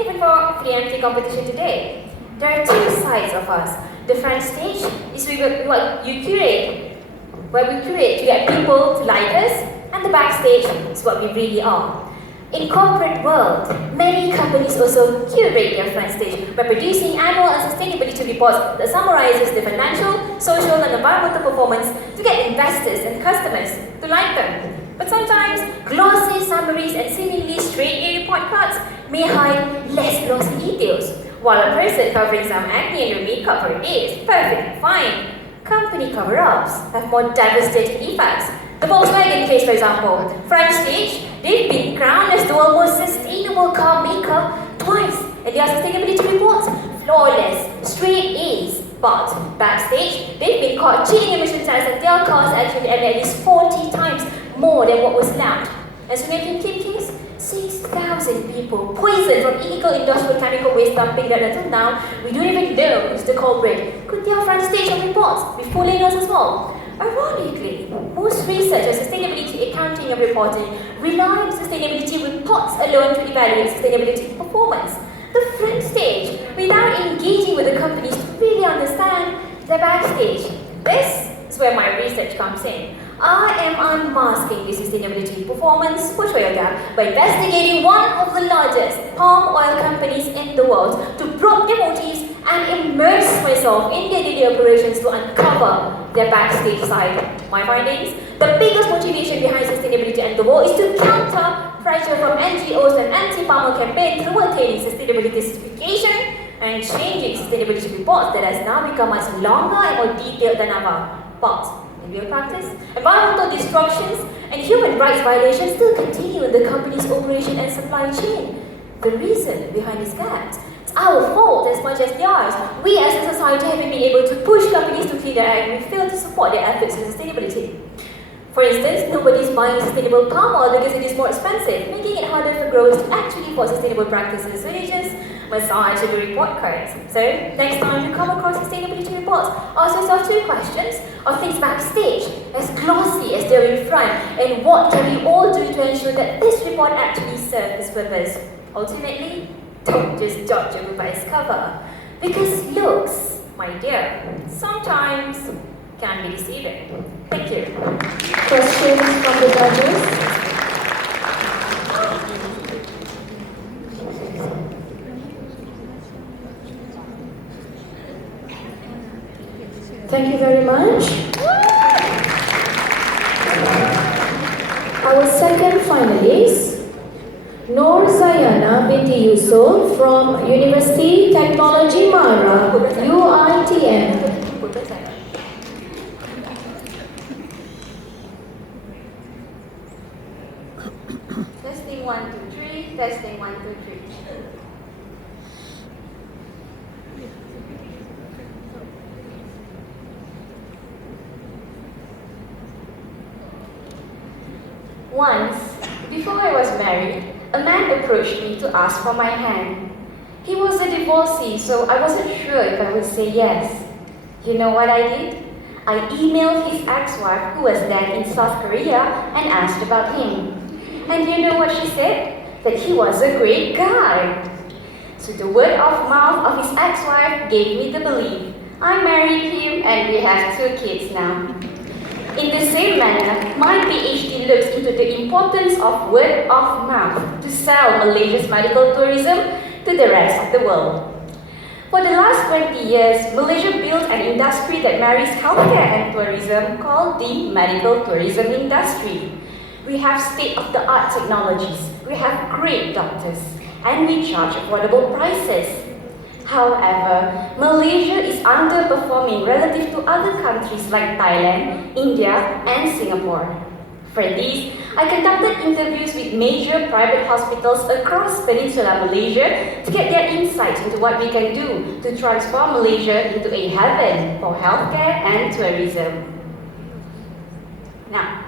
even for FreeMT competition today. There are two sides of us. The front stage is what you curate, where we curate to get people to like us, and the backstage is what we really are. In corporate world, many companies also curate their front stage by producing annual and sustainability reports that summarizes the financial, social, and environmental performance to get investors and customers to like them. But sometimes, glossy summaries and seemingly straight-A report cards may hide less glossy details, while a person covering some acne on your makeup for a day is perfectly fine. Company cover-ups have more devastating effects. The Volkswagen case, for example, front stage, they've been crowned as the world's most sustainable car maker twice, and their sustainability reports, flawless, straight A's. But backstage, they've been caught cheating emission tests and their cars actually emit at least 40 times more than what was allowed. As we mentioned in case, 6,000 people poisoned from illegal industrial chemical waste dumping that until now, we don't even know who's the culprit. Could their front stage of reports be fooling us as well? Ironically, most research on sustainability accounting and reporting rely on sustainability reports alone to evaluate sustainability performance. The front stage, without engaging with the companies to really understand the backstage. This is where my research comes in. I am unmasking the sustainability performance portrayal gap by investigating one of the largest palm oil companies in the world to probe their motives and immerse myself in their daily operations to uncover their backstage side. My findings? The biggest motivation behind sustainability in the world is to counter pressure from NGOs and anti-palm oil campaigns through attaining sustainability certification and changing sustainability reports that has now become much longer and more detailed than ever. But in real practice, environmental destructions and human rights violations still continue in the company's operation and supply chain. The reason behind this gap, it's our fault as much as theirs. We as a society haven't been able to push companies to clean their act and we fail to support their efforts in sustainability. For instance, nobody's buying sustainable palm oil because it is more expensive, making it harder for growers to actually follow sustainable practices, so they just massage the report cards. So, next time you come across sustainability reports, ask yourself two questions. Are things backstage as glossy as they're in front? And what can we all do to ensure that this report actually serves its purpose? Ultimately, don't just judge a book by its cover. Because looks, my dear, sometimes can be deceiving. Thank you. Questions from the judges? Thank you very much. Our second finalist, Noor Zayana binti Yusuf from University Technology Mara, UITM. Testing 1, 2, 3. Testing 1, 2, 3. Once, before I was married, a man approached me to ask for my hand. He was a divorcee, so I wasn't sure if I would say yes. You know what I did? I emailed his ex-wife, who was then in South Korea, and asked about him. And you know what she said? That he was a great guy. So the word of mouth of his ex-wife gave me the belief. I married him and we have 2 kids now. In the same manner, my PhD looks into the importance of word of mouth to sell Malaysia's medical tourism to the rest of the world. For the last 20 years, Malaysia built an industry that marries healthcare and tourism called the medical tourism industry. We have state-of-the-art technologies, we have great doctors, and we charge affordable prices. However, Malaysia is underperforming relative to other countries like Thailand, India, and Singapore. For this, I conducted interviews with major private hospitals across Peninsular Malaysia to get their insights into what we can do to transform Malaysia into a heaven for healthcare and tourism. Now,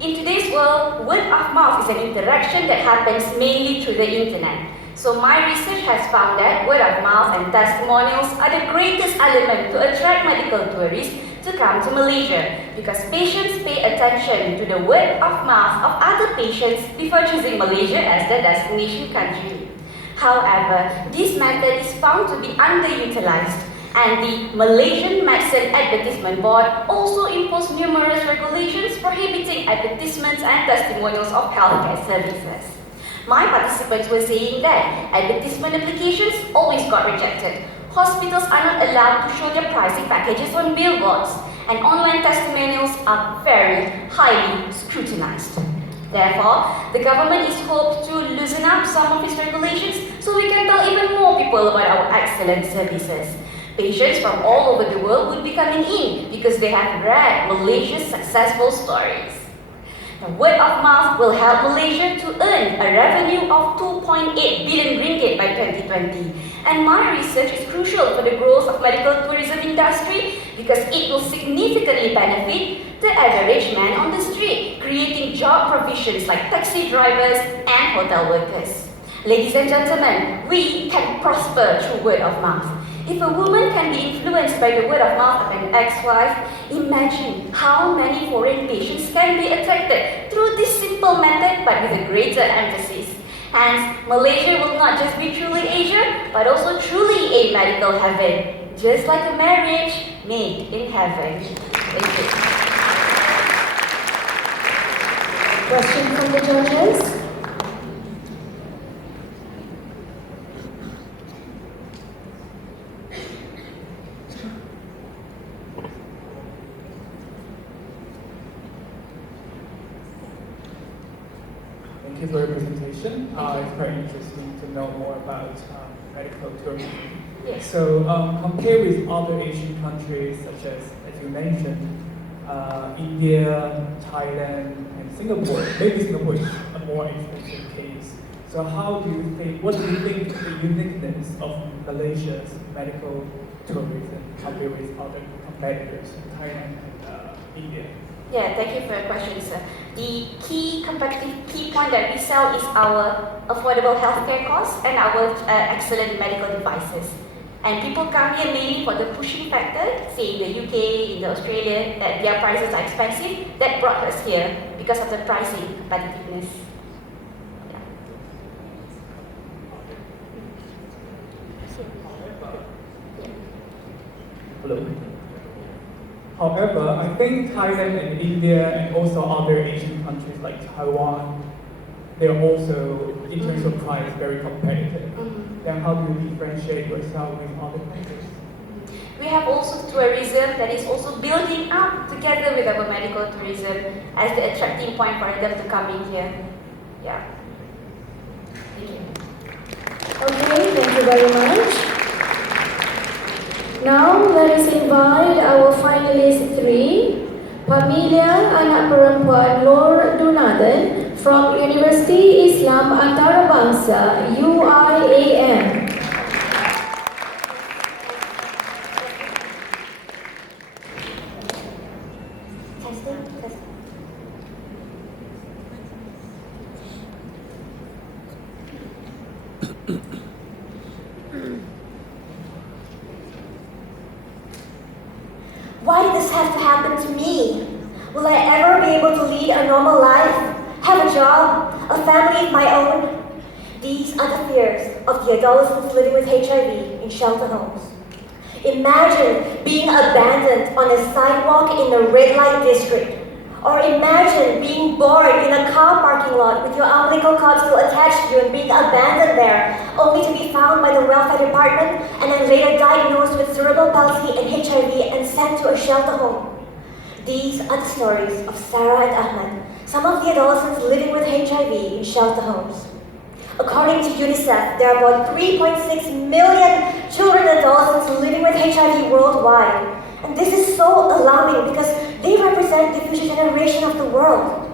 in today's world, word of mouth is an interaction that happens mainly through the internet. So my research has found that word of mouth and testimonials are the greatest element to attract medical tourists to come to Malaysia because patients pay attention to the word of mouth of other patients before choosing Malaysia as their destination country. However, this method is found to be underutilized, and the Malaysian Medicine Advertisement Board also imposed numerous regulations prohibiting advertisements and testimonials of healthcare services. My participants were saying that advertisement applications always got rejected. Hospitals are not allowed to show their pricing packages on billboards, and online testimonials are very highly scrutinized. Therefore, the government is hoped to loosen up some of its regulations so we can tell even more people about our excellent services. Patients from all over the world would be coming in because they have read Malaysia's successful stories. The word of mouth will help Malaysia to earn a revenue of 2.8 billion ringgit by 2020. And my research is crucial for the growth of medical tourism industry because it will significantly benefit the average man on the street, creating job provisions like taxi drivers and hotel workers. Ladies and gentlemen, we can prosper through word of mouth. If a woman can be influenced by the word of mouth of an ex-wife, imagine how many foreign patients can be attracted through this simple method but with a greater emphasis. Hence, Malaysia will not just be truly Asia, but also truly a medical heaven, just like a marriage made in heaven. Thank you. Question from the judges? Thank you for your presentation. It's very interesting to know more about medical tourism. Yes. So compare with other Asian countries such as you mentioned, India, Thailand, and Singapore. Maybe Singapore is a more expensive case. So what do you think the uniqueness of Malaysia's medical tourism compared with other competitors in Thailand and India? Yeah, thank you for your question, sir. The key point that we sell is our affordable healthcare costs and our excellent medical devices. And people come here mainly for the pushing factor, say in the UK, in Australia, that their prices are expensive. That brought us here because of the pricing competitiveness. Hello. However, I think Thailand and India and also other Asian countries like Taiwan, they're also, in terms of price, very competitive. Then how do you differentiate yourself with other countries? We have also tourism that is also building up together with our medical tourism as the attracting point for them to come in here. Yeah. Thank you. Okay, thank you very much. Now, let us invite our finalist 3, Pamilya Anak Perempuan Nur Dunathan from University Islam Antarabangsa, UIAM. Why did this have to happen to me? Will I ever be able to lead a normal life? Have a job? A family of my own? These are the fears of the adolescents living with HIV in shelter homes. Imagine being abandoned on a sidewalk in a red light district. Or imagine being born in a car parking lot with your umbilical cord still attached to you and being abandoned there, only to be found by the welfare department and then later diagnosed with cerebral palsy and HIV and sent to a shelter home. These are the stories of Sarah and Ahmed, some of the adolescents living with HIV in shelter homes. According to UNICEF, there are about 3.6 million children and adolescents living with HIV worldwide. And this is so alarming because they represent the future generation of the world.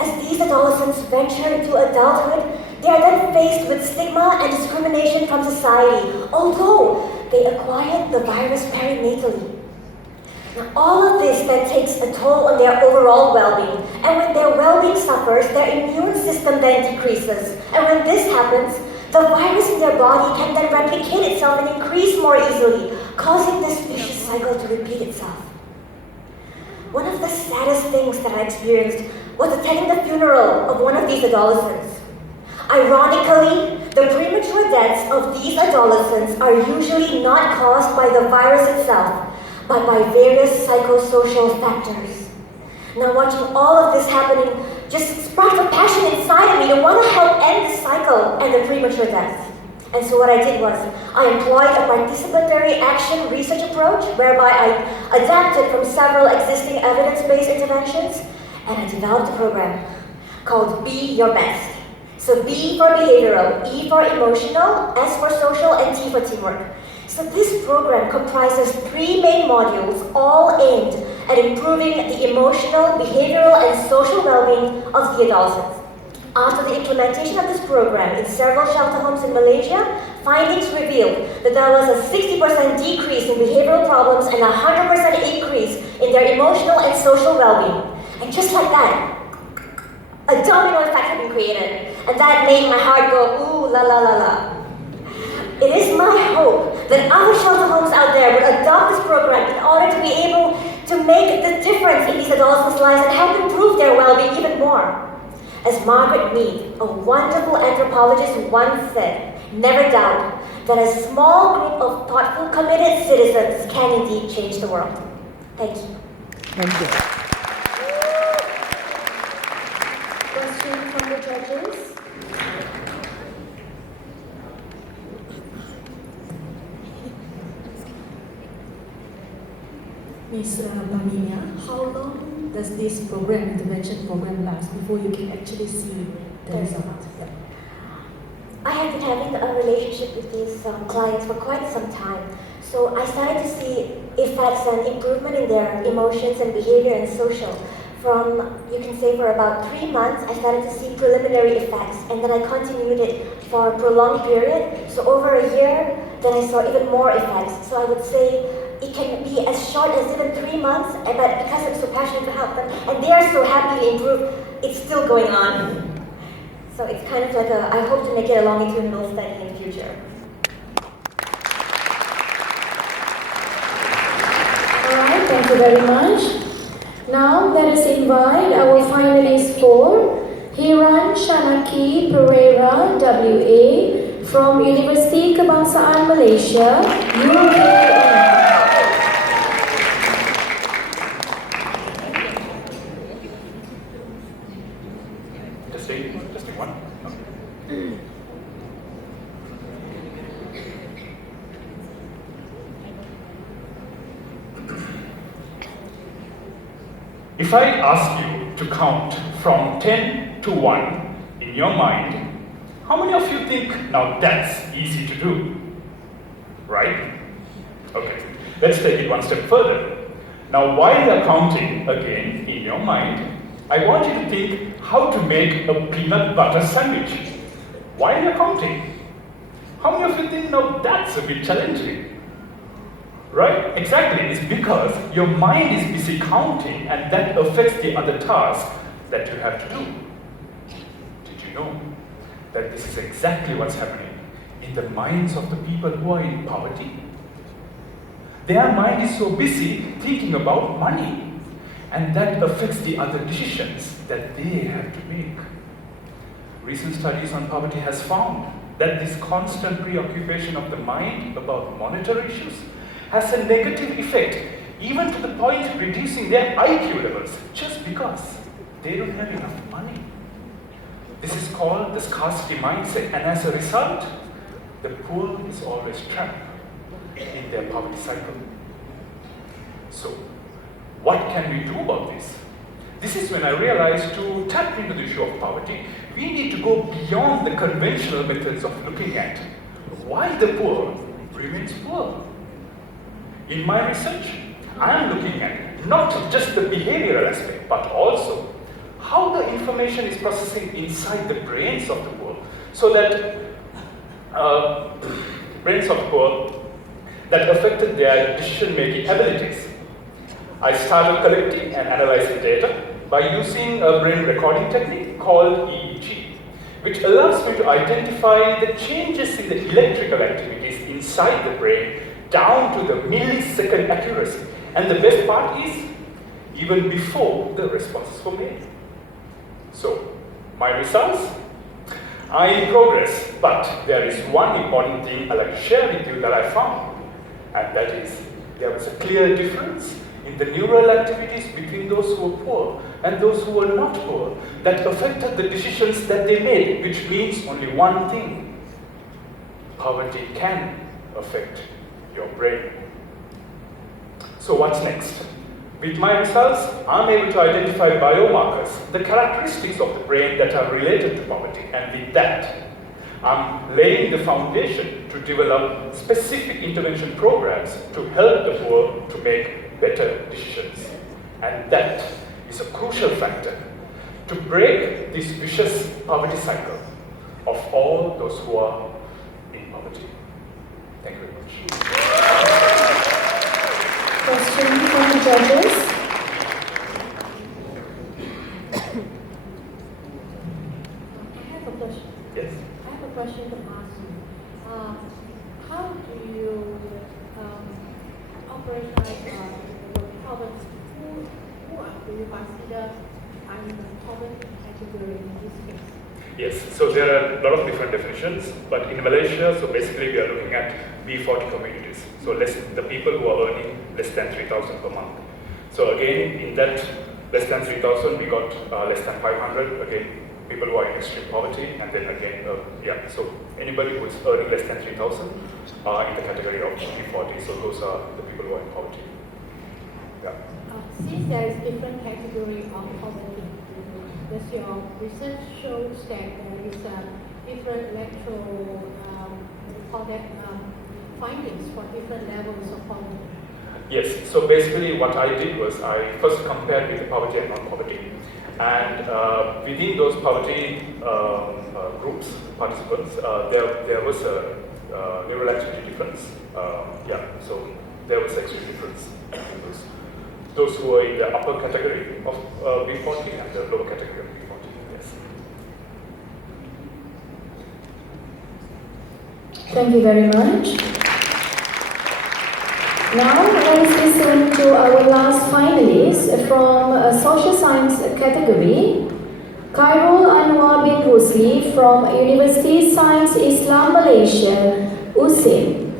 As these adolescents venture into adulthood, they are then faced with stigma and discrimination from society, although they acquired the virus perinatally. Now, all of this then takes a toll on their overall well-being, and when their well-being suffers, their immune system then decreases. And when this happens, the virus in their body can then replicate itself and increase more easily, causing this vicious cycle to repeat itself. One of the saddest things that I experienced was attending the funeral of one of these adolescents. Ironically, the premature deaths of these adolescents are usually not caused by the virus itself, but by various psychosocial factors. Now, watching all of this happening just sparked a passion inside of me to want to help end the cycle and the premature deaths. And so what I did was, I employed a participatory action research approach whereby I adapted from several existing evidence-based interventions, and I developed a program called Be Your Best. So B for behavioral, E for emotional, S for social, and T for teamwork. So this program comprises 3 main modules, all aimed at improving the emotional, behavioral, and social well-being of the adolescents. After the implementation of this program in several shelter homes in Malaysia, findings revealed that there was a 60% decrease in behavioral problems and a 100% increase in their emotional and social well-being. And just like that, a domino effect had been created, and that made my heart go, ooh, la la la la. It is my hope that other shelter homes out there would adopt this program in order to be able to make the difference in these adolescents' lives and help improve their well-being even more. As Margaret Mead, a wonderful anthropologist, once said, never doubt that a small group of thoughtful, committed citizens can indeed change the world. Thank you. Thank you. Question from the judges. Ms. Pamina, how long does this program, intervention program, last before you can actually see the result? Yeah. I have been having a relationship with these clients for quite some time. So I started to see effects and improvement in their emotions and behavior and social. From, you can say, for about 3 months, I started to see preliminary effects, and then I continued it for a prolonged period. So over a year, then I saw even more effects. So I would say it can be as short as even 3 months, but because I'm so passionate to help them, and they are so happy to improve, it's still going on. So it's kind of like I hope to make it a longitudinal study in the future. Alright, thank you very much. Now let us invite our finalists for Hiran Shanaki Pereira, WA, from University Kebangsaan Malaysia, UK. Testing one. If I ask you to count from 10 to 1 in your mind, how many of you think, now that's easy to do? Right? Okay, let's take it one step further. Now while you're counting again in your mind, I want you to think how to make a peanut butter sandwich. While you're counting, how many of you think, now that's a bit challenging? Right? Exactly, it's because your mind is busy counting and that affects the other tasks that you have to do. Did you know that this is exactly what's happening in the minds of the people who are in poverty? Their mind is so busy thinking about money, and that affects the other decisions that they have to make. Recent studies on poverty has found that this constant preoccupation of the mind about monetary issues has a negative effect, even to the point of reducing their IQ levels, just because they don't have enough money. This is called the scarcity mindset, and as a result, the poor is always trapped in their poverty cycle. So, what can we do about this? This is when I realized to tap into the issue of poverty, we need to go beyond the conventional methods of looking at why the poor remains poor. In my research, I am looking at not just the behavioral aspect, but also how the information is processing inside the brains of the poor, so that brains of the poor that affected their decision-making abilities. I started collecting and analyzing data by using a brain recording technique called EEG, which allows me to identify the changes in the electrical activities inside the brain down to the millisecond accuracy. And the best part is, even before the responses were made. So, my results? I progress, but there is one important thing I'd like to share with you that I found, and that is there was a clear difference in the neural activities between those who were poor and those who were not poor that affected the decisions that they made, which means only one thing: poverty can affect your brain. So what's next? With my results, I'm able to identify biomarkers, the characteristics of the brain that are related to poverty, and with that, I'm laying the foundation to develop specific intervention programs to help the poor to make better decisions. And that is a crucial factor to break this vicious poverty cycle of all those who are in poverty. Thank you very much. Question from the judges. I have a question. Yes. I have a question to ask you. How do you operationalize the poverty? Who do you consider in the poverty category in this case? Yes, so there are a lot of different definitions, but in Malaysia, so basically we are looking at B40 communities. So the people who are earning less than 3,000 per month. So again, in that less than 3,000, we got less than 500, again, people who are in extreme poverty, and then again, so anybody who is earning less than 3,000 are in the category of B40, so those are the people who are in poverty. Yeah. Since there is different category of poverty, does your research shows that there is a different electoral findings for different levels of poverty? Yes, so basically what I did was I first compared with the poverty and non-poverty. And within those poverty groups, participants, there was a neural activity difference. So there was actually difference between those who are in the upper category of B40 and the lower category of B40. Yes. Thank you very much. Now let us listen to our last finalist from social science category, Khairul Anwar bin Rusli from University Science Islam Malaysia, USIM.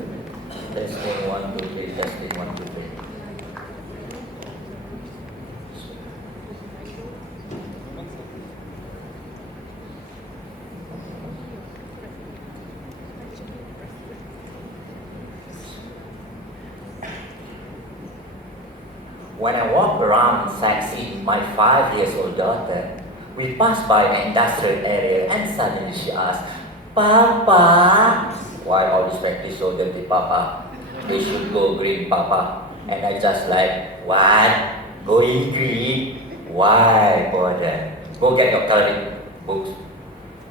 Testing 1, 2, 3, testing 1, 2, 3. When I walk around and sightsee my 5-year-old daughter, we pass by an industrial area and suddenly she asks, "Papa, why all these factories so dirty, Papa? They should go green, Papa." And I just like, "What? Going green? Why bother? Go get your coloring books."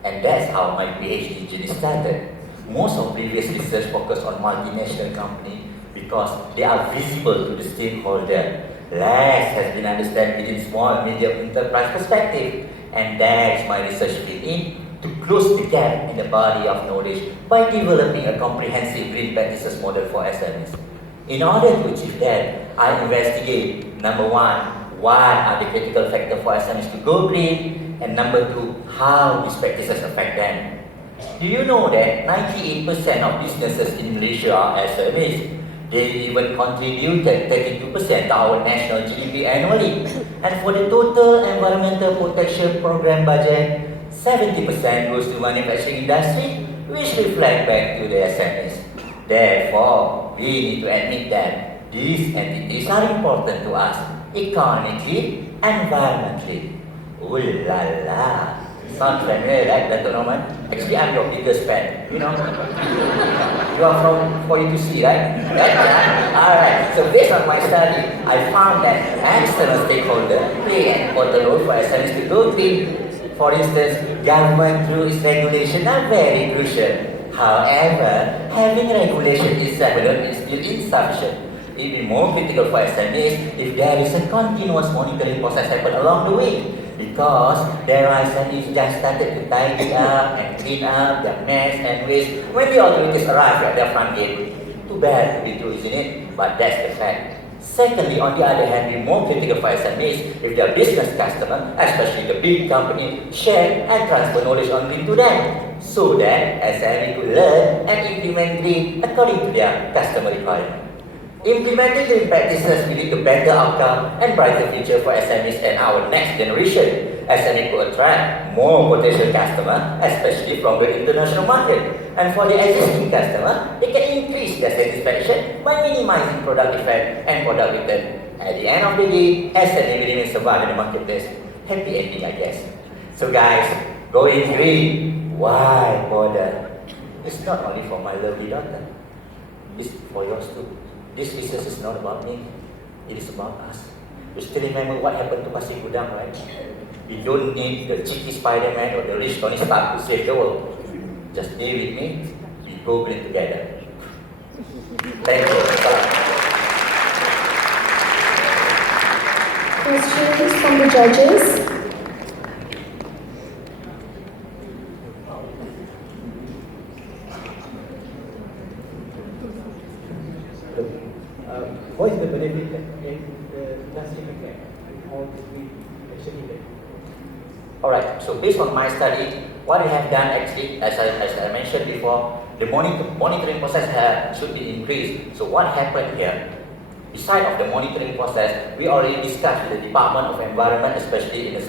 And that's how my PhD journey started. Most of previous research focused on multinational companies because they are visible to the stakeholder. Less has been understood within small and medium enterprise perspective, and there is my research fit in to close the gap in the body of knowledge by developing a comprehensive green practices model for SMEs. In order to achieve that, I investigate, number one, what are the critical factors for SMEs to go green, and number two, how these practices affect them. Do you know that 98% of businesses in Malaysia are SMEs? They even contributed 32% to our national GDP annually. And for the total environmental protection program budget, 70% goes to manufacturing industry, which reflect back to the SMEs. Therefore, we need to admit that these entities are important to us economically, environmentally. Ooh la la. Sounds familiar, right, Dr. Norman? Actually, I'm your biggest fan, you know. You are from for you to see, right? Alright, so based on my study, I found that external stakeholders play an important role for SMEs to go green. For instance, government through its regulation are very crucial. However, having regulation itself alone is still insufficient. It will be more critical for SMEs if there is a continuous monitoring process happen along the way. Because there are SMEs just started to tidy up and clean up their mess and waste when the authorities arrive at their front gate. Too bad to be true, isn't it? But that's the fact. Secondly, on the other hand, be more critical for SMEs if their business customer, especially the big company, share and transfer knowledge only to them, so that SME could learn and implement green according to their customer requirement. Implementing green practices will lead to better outcome and brighter future for SMEs and our next generation. SME could attract more potential customers, especially from the international market. And for the existing customer, they can increase their satisfaction by minimizing product defect and product return. At the end of the day, SME will even survive in the marketplace. Happy ending, I guess. So guys, going green, why bother? It's not only for my lovely daughter. It's for yours too. This research is not about me. It is about us. You still remember what happened to Pasir Gudang, right? We don't need the cheeky Spider-Man or the rich Tony Stark to save the world. Just stay with me. We go green together. Thank you. Questions from the judges? What is the benefit and the lasting effect of the action event? Alright, so based on my study, what we have done actually, as I mentioned before, the monitoring process should be increased. So what happened here? Beside of the monitoring process, we already discussed with the Department of Environment, especially in the